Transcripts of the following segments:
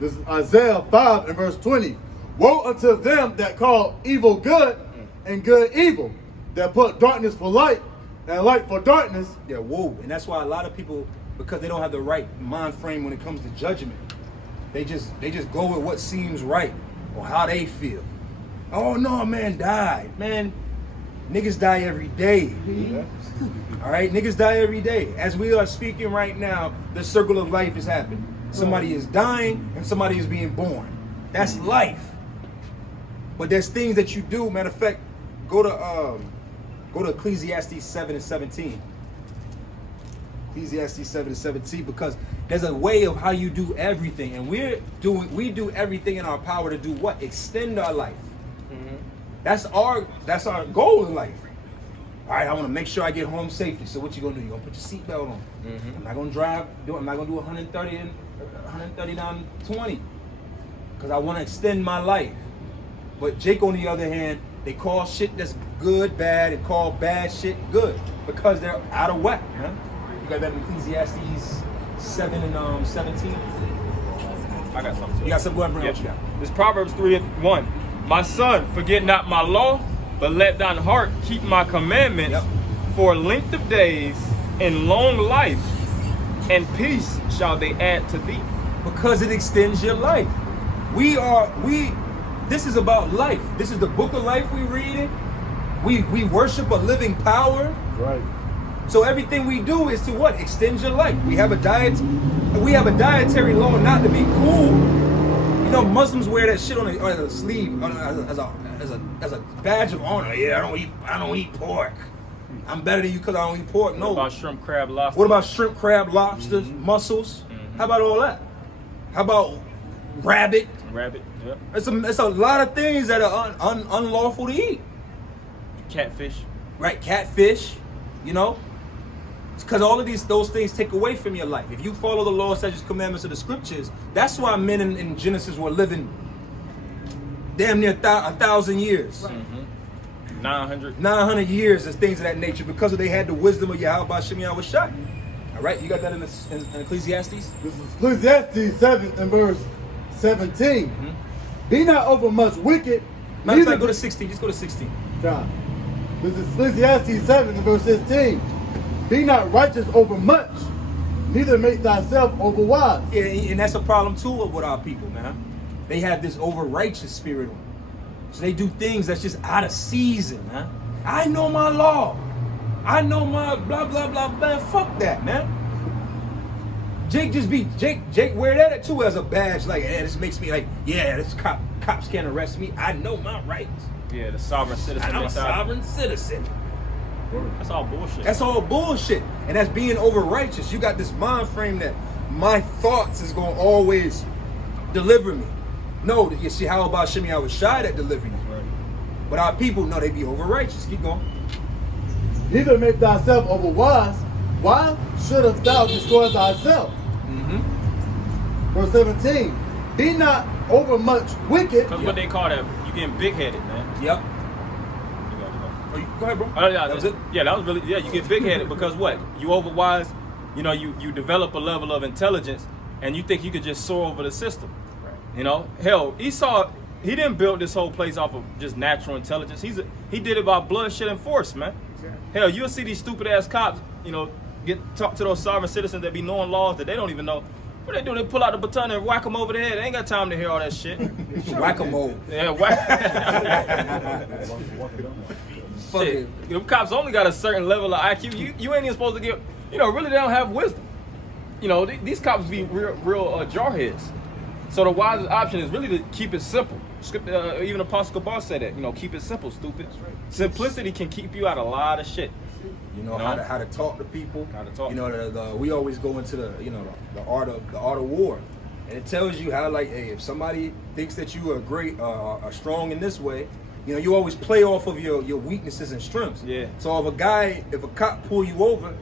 This is Isaiah 5 and verse 20. Woe unto them that call evil good and good evil, that put darkness for light and light for darkness. Yeah, woe. And that's why a lot of people, because they don't have the right mind frame when it comes to judgment, they just go with what seems right or how they feel. Oh no, man died. Man, niggas die every day. All right, niggas die every day. As we are speaking right now, the circle of life is happening. Somebody is dying and somebody is being born. That's life. But there's things that you do. Matter of fact, go to Ecclesiastes 7 and 17. Ecclesiastes 7 and 17, because there's a way of how you do everything, and we do everything in our power to do what? Extend our life. That's our goal in life. All right, I want to make sure I get home safely. So what you gonna do? You gonna put your seatbelt on. I'm not gonna drive. I'm not gonna do 130 and 130 down 20, because I want to extend my life. But Jake, on the other hand, they call shit that's good bad and call bad shit good because they're out of whack, man. You got that in Ecclesiastes 7 and 17. I got something. You got something going on? Yep. What you got? This Proverbs 3:1. My son, forget not my law, but let thine heart keep my commandments. Yep. For length of days and long life and peace shall they add to thee. Because it extends your life. This is about life. This is the book of life we read it. We worship a living power. Right. So everything we do is to what? Extend your life. We have a dietary law not to be cool. You know, Muslims wear that shit on a sleeve as a badge of honor. Yeah, I don't eat pork. I'm better than you because I don't eat pork. No. What about shrimp, crab, lobster? What about shrimp, crab, lobsters, mussels? How about all that? How about rabbit? Rabbit, yep. It's a lot of things that are unlawful to eat. Catfish. Right, catfish, you know? It's because all of those things take away from your life. If you follow the law, statutes, commandments of the scriptures, that's why men in Genesis were living damn near 1,000 years. 900 years and things of that nature, because they had the wisdom of Yahweh Shem Yahweh Shai. All right, you got that in Ecclesiastes? This is Ecclesiastes 7 and verse 17. Be not overmuch wicked. Matter of fact, go to 16. Just go to 16. John. This is Ecclesiastes 7 and verse 16. Be not righteous over much, neither make thyself over wise. Yeah, and that's a problem too with our people, man. They have this over righteous spirit on them. So they do things that's just out of season, man. I know my law. I know my blah blah blah. Man, fuck that, man. Jake wear that too as a badge. Like, hey, this makes me like, yeah, this cops can't arrest me. I know my rights. Yeah, the sovereign citizen. I'm a sovereign citizen. That's all bullshit. That's all bullshit. And that's being over righteous. You got this mind frame that my thoughts is going to always deliver me. No, you see how about Shem Yahweh Shai that deliver you. Right. But our people, no, they be over righteous. Keep going. Neither make thyself over wise. Why shouldst thou destroy thyself? Verse 17. Be not over much wicked. Because what they call that, you getting big headed, man. Yep. Go ahead, bro. Yeah, that was it. Yeah, that was really, yeah, you get big headed because what? You overwise, you know, you develop a level of intelligence and you think you could just soar over the system. Right. You know, hell, Esau, he didn't build this whole place off of just natural intelligence. He did it by bloodshed and force, man. Exactly. Hell, you'll see these stupid ass cops, you know, talk to those sovereign citizens that be knowing laws that they don't even know. What they do? They pull out the baton and whack them over the head. They ain't got time to hear all that shit. Whack-a-mole. Yeah, whack. Shit. Them cops only got a certain level of IQ. You ain't even supposed to get, you know, really they don't have wisdom. You know, these cops be real jarheads. So the wisest option is really to keep it simple. Even Apostle Kabar said that, you know, keep it simple, stupid. Simplicity can keep you out of a lot of shit. You know, how to talk to people. How to talk. You know, we always go into the art of war, and it tells you how, like, hey, if somebody thinks that you are great, are strong in this way, you know, you always play off of your weaknesses and strengths. Yeah. So if a cop pull you over,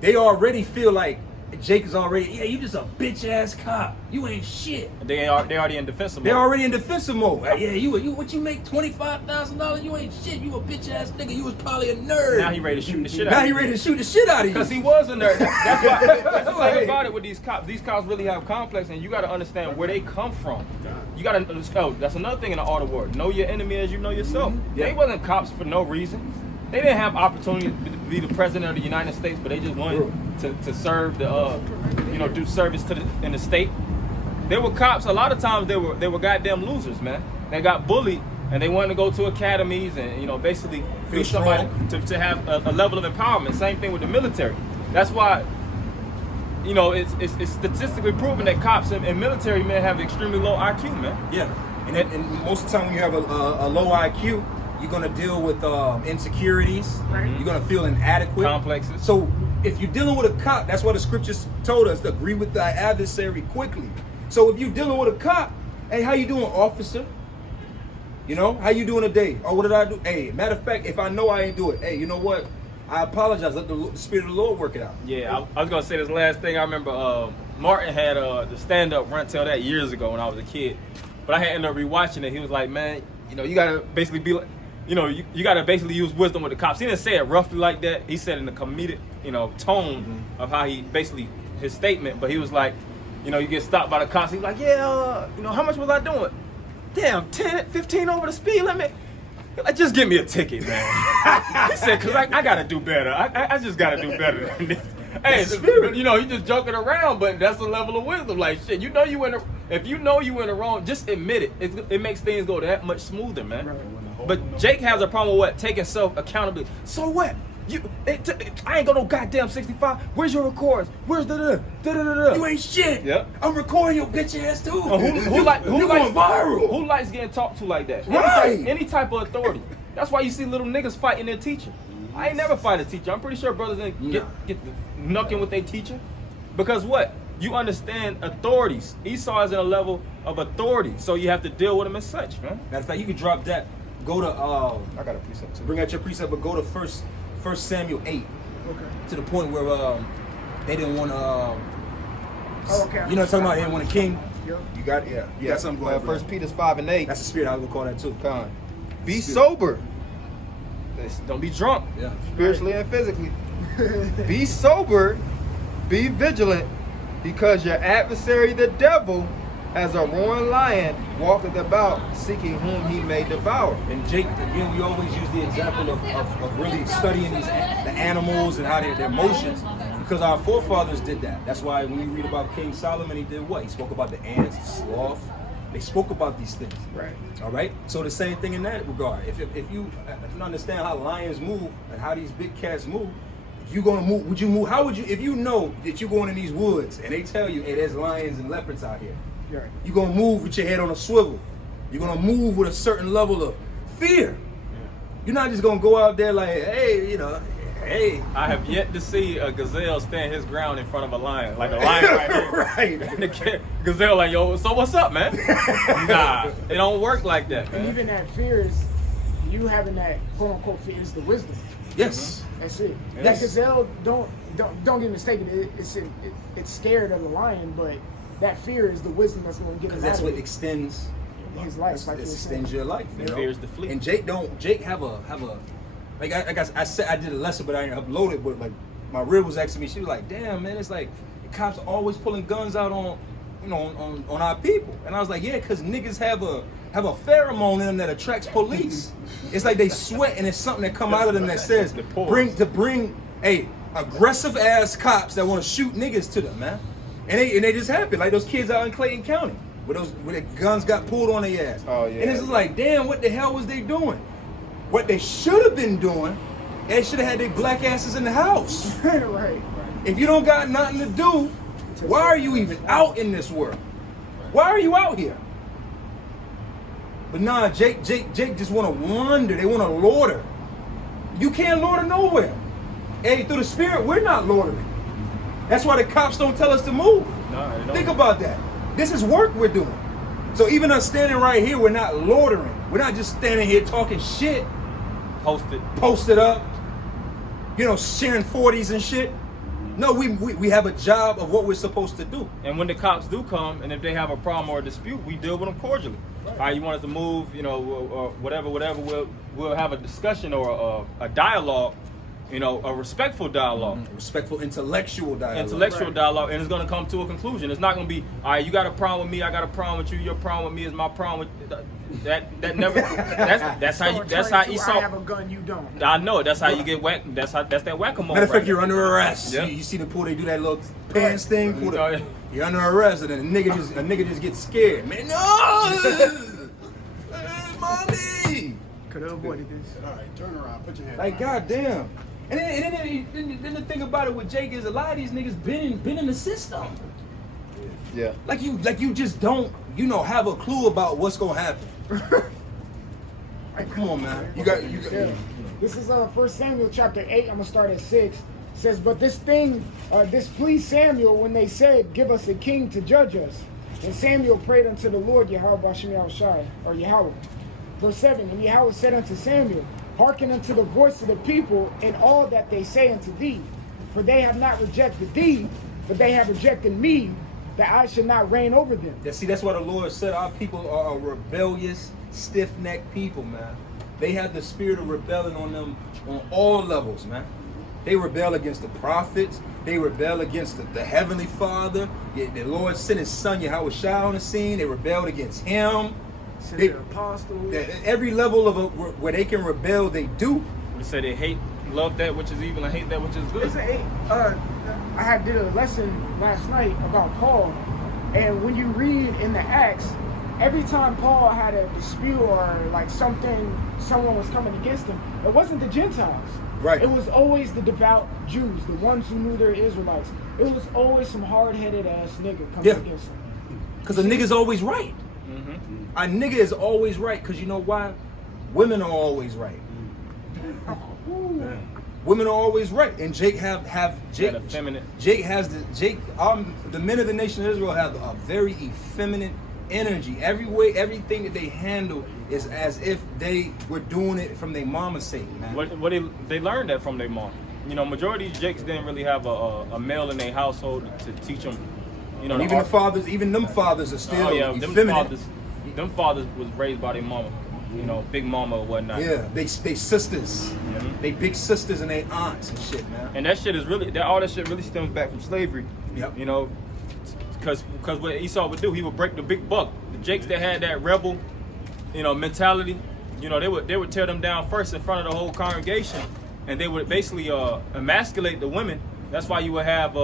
they already feel like Jake is already, yeah, you just a bitch ass cop. You ain't shit. They already in defensive mode. They're already in defensive mode. Like, yeah, you what you make $25,000? You ain't shit. You a bitch ass nigga. You was probably a nerd. Now he ready to shoot the shit out. Now of he you. ready to shoot the shit out of you. Because he was a nerd. That's why. That's the Like- thing about it with these cops. These cops really have complex, and you got to understand where they come from. You got to. Oh, that's another thing in the art of war. Know your enemy as you know yourself. Yeah. They wasn't cops for no reason. They didn't have opportunity to be the president of the United States, but they just wanted to serve the, do service to in the state. They were cops. A lot of times they were goddamn losers, man. They got bullied, and they wanted to go to academies and basically be Feel somebody to have a level of empowerment. Same thing with the military. That's why, it's statistically proven that cops and military men have extremely low IQ, man. Yeah, and most of the time when you have a low IQ, you're gonna deal with insecurities. You're gonna feel inadequate. Complexes. So if you're dealing with a cop, that's why the scriptures told us to agree with thy adversary quickly. So if you're dealing with a cop, hey, how you doing, officer? How you doing today? Oh, what did I do? Hey, matter of fact, if I know I ain't do it, hey, you know what? I apologize. Let the Spirit of the Lord work it out. Yeah, I was gonna say this last thing. I remember Martin had the stand-up run tell that years ago when I was a kid, but I had ended up rewatching it. He was like, man, you gotta basically be like, you gotta basically use wisdom with the cops. He didn't say it roughly like that. He said in the comedic, tone of how he basically his statement. But he was like, you get stopped by the cops. He's like, yeah, how much was I doing? Damn, 10, 15 over the speed limit. Like, just give me a ticket, man. He said, because I got to do better. I just got to do better than this. Hey, you just joking around, but that's a level of wisdom. Like, shit, if you know you in the wrong, just admit it. It makes things go that much smoother, man. Right. But Jake has a problem with what? Taking self-accountability. So what? I ain't got no goddamn 65. Where's your records? Where's the da-da-da-da? You ain't shit. Yep. I'm recording your bitch ass too. Who likes going viral? Who likes getting talked to like that? Right. Any type of authority. That's why you see little niggas fighting their teacher. I ain't never fight a teacher. I'm pretty sure brothers didn't get knucking with their teacher. Because what? You understand authorities. Esau is in a level of authority, so you have to deal with them as such, man. Matter of fact, you can drop that. Go to I got a precept too. bring out your precept, but go to First Samuel 8. Okay. To the point where they didn't want to. Okay. You know what I'm talking about? They didn't want a king. Yep. You got You got something going on. First Peter 5:8. That's the spirit. I would call that too. Con. Be Spirit. sober. Don't be drunk. Yeah. Spiritually and physically. Be sober. Be vigilant, because your adversary, the devil, as a roaring lion, walketh about, seeking whom he may devour. And Jake, we always use the example of really studying the animals and how their emotions, because our forefathers did that. That's why when you read about King Solomon, he did what? He spoke about the ants, the sloth. They spoke about these things. Right. All right. So the same thing in that regard. If you understand how lions move and how these big cats move, you gonna move? Would you move? How would you? If you know that you're going in these woods and they tell you, hey, there's lions and leopards out here. Right. You're gonna move with your head on a swivel. You're gonna move with a certain level of fear. You're not just gonna go out there like, hey, hey. I have yet to see a gazelle stand his ground in front of a lion, like a lion right here. Right. And the gazelle like, yo, so what's up, man? Nah, it don't work like that, And man. even that fear is, you having that quote unquote fear is the wisdom. Yes. That's it. Yes. That gazelle, don't get mistaken. It's scared of the lion, but that fear is the wisdom that's going to get him Because that's out what of extends his life. Like This you were saying. extends your life. You know? Fears the fleet. And Jake have a like I said I did a lesson, but I didn't upload it. But like my rib was asking me, she was like, "Damn, man, it's like the cops are always pulling guns out on our people." And I was like, "Yeah, because niggas have a pheromone in them that attracts police. It's like they sweat, and it's something that come out of them that says The pores. bring aggressive ass cops that want to shoot niggas to them, man. And they just happen like those kids out in Clayton County where the guns got pulled on their ass. Oh, yeah. And it's just like, damn, what the hell was they doing? What they should have been doing, they should have had their black asses in the house. Right. If you don't got nothing to do, why are you even out in this world? Why are you out here? But nah, Jake just want to wander. They want to loiter. You can't loiter nowhere. Hey, through the spirit, we're not loitering. That's why the cops don't tell us to move. No, they don't. Think about that. This is work we're doing. So even us standing right here, we're not loitering. We're not just standing here talking shit, Posted. posted up, sharing 40s and shit. No, we have a job of what we're supposed to do. And when the cops do come, and if they have a problem or a dispute, we deal with them cordially. All right, you want us to move, or whatever, we'll have a discussion or a dialogue, a respectful dialogue. Respectful intellectual dialogue. Intellectual dialogue, and it's going to come to a conclusion. It's not going to be, all right, you got a problem with me, I got a problem with you, your problem with me is my problem with that never. That's how I Esau. have a gun, you don't. I know it. That's how you get whacked. That's that whack-a-mole. Matter of fact, right you're there. under arrest. Yeah. You see the pool, they do that little pants thing. Oh, yeah. You're under arrest, and then a nigga just gets scared. Man, no, mommy. Could have avoided this. All right, turn around. Put your hand. Like goddamn. And then the thing about it with Jake is a lot of these niggas been in the system. Yeah. Like you just don't have a clue about what's gonna happen. Like, come on, man. You got. This is 1 Samuel chapter 8. I'm gonna start at 6. It says, but this pleased Samuel when they said, give us a king to judge us. And Samuel prayed unto the Lord Yahweh Bashem Yahushai, or Yahweh. Verse 7, and Yahweh said unto Samuel, hearken unto the voice of the people in all that they say unto thee. For they have not rejected thee, but they have rejected me, that I should not reign over them. Yeah, see, that's why the Lord said our people are a rebellious, stiff-necked people, man. They have the spirit of rebelling on them on all levels, man. They rebel against the prophets. They rebel against the Heavenly Father. The Lord sent His Son, Yahweh Shai, on the scene. They rebelled against Him. They, the apostles. Every level of where they can rebel, they do. They say they love that which is evil and hate that which is good. I did a lesson last night about Paul, and when you read in the Acts, every time Paul had a dispute or like someone was coming against him, it wasn't the Gentiles. Right. It was always the devout Jews, the ones who knew they're Israelites. It was always some hard-headed ass nigga coming against them. Because a nigga's always right. Mm-hmm. A nigga is always right. Because you know why? Women are always right. Women are always right, and Jake Jake the men of the nation of Israel have a very effeminate energy. Everything that they handle is as if they were doing it from their mama's sake, man. They learned that from their mom. Majority of Jakes didn't really have a male in their household to teach them. Even them fathers are still effeminate. Them fathers was raised by their mama. Big mama or whatnot. Yeah, they sisters. Mm-hmm. They big sisters and they aunts and shit, man. And that shit is all that shit really stems back from slavery. Yep. Because what Esau would do, he would break the big buck. The Jakes that had that rebel, mentality, they would tear them down first in front of the whole congregation, and they would basically emasculate the women. That's why you would have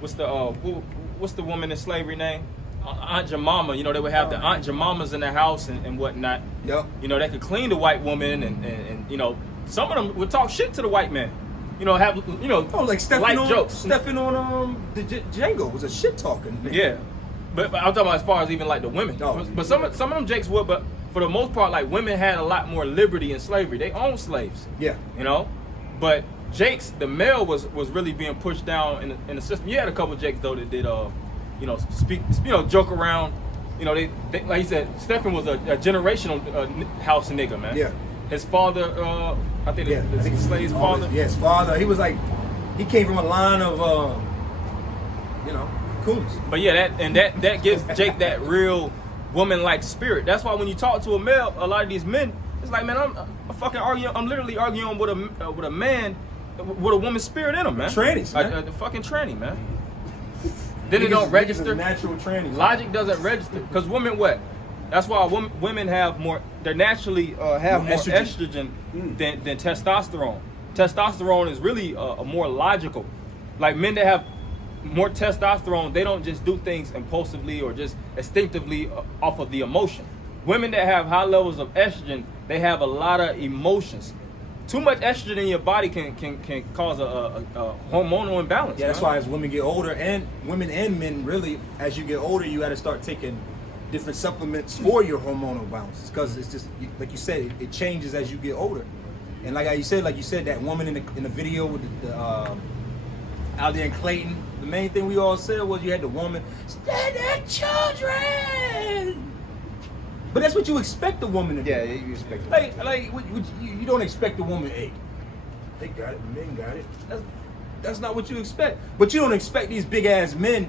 what's the woman in slavery name? Aunt Jemima, they would have the Aunt Jemimas in the house and whatnot. Yep. They could clean the white woman and some of them would talk shit to the white man. Like Stephen light on jokes. Stephen on the Django was a shit talking. Yeah, but I'm talking about as far as even like the women. Oh. But some of them Jakes would, but for the most part, like women had a lot more liberty in slavery. They owned slaves. Yeah. But Jakes, the male was really being pushed down in the system. You had a couple of Jakes though that did speak, joke around. They like you said, Stephen was a generational house nigga, man. Yeah. His father, I think the slave's father. Yes, father. He was he came from a line of, coons. But yeah, that gives Jake that real woman-like spirit. That's why when you talk to a male, a lot of these men, it's like, man, I'm fucking arguing. I'm literally arguing with a man with a woman's spirit in him, man. Trannies, man. The fucking tranny, man. Then it don't register. Natural trannies. Logic doesn't register because women what? That's why women have more. They naturally have more estrogen than testosterone. Testosterone is really a more logical. Like men that have more testosterone, they don't just do things impulsively or just instinctively off of the emotion. Women that have high levels of estrogen, they have a lot of emotions. Too much estrogen in your body can cause a hormonal imbalance. Yeah, that's man. why as women get older, and women and men really, as you get older, you got to start taking different supplements for your hormonal balance, because it's just like you said, it changes as you get older. And like you said, that woman in the video with the out there in Clayton, the main thing we all said was you had the woman stand their children. But that's what you expect a woman to do. Yeah, you expect it. You don't expect a woman, hey, they got it, men got it. That's not what you expect. But you don't expect these big ass men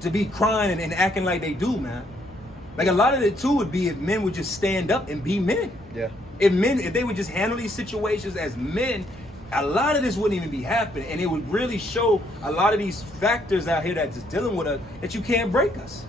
to be crying and acting like they do, man. Like a lot of it too would be if men would just stand up and be men. Yeah. If they would just handle these situations as men, a lot of this wouldn't even be happening, and it would really show a lot of these factors out here that's just dealing with us that you can't break us.